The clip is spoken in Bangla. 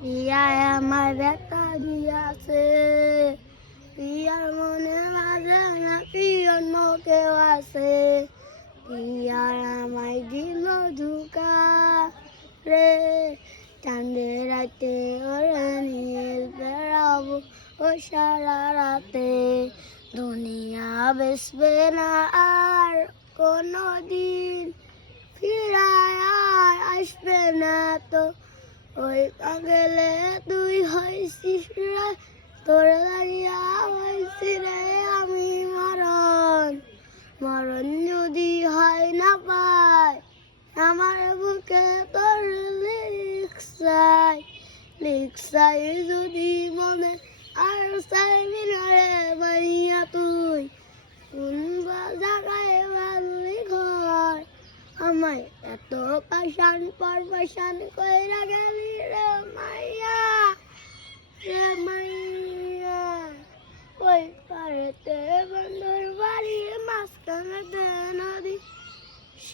পিয়ায় আমার ব্যথা দিয়াছে, পিয়ার মনে মাঝে নাকি অন্য কেউ আছে। পিয়ার আমায় দিল ধোঁকা রে, চাঁদের রাতে ওরে নিয়ে বেড়াবো ও সারা রাতে। দুনিয়া বেসবে না আর কোনো দিন, ফিরায় আর আসবে না তো। ওই গেলে তুই হইছিস রে, তোর লাগিয়া হইছি রে আমি মরণ। মরণ যদি হয় না পায় আমার বুকে তোর লিখসাই, লিখসাই যদি মনে আর চাইবি না রে বাড়িয়া তুই। কোন জায়গায় বানলি ঘর, আমায় এত পাশান পর পাশান কইরা গেলি রে মাই।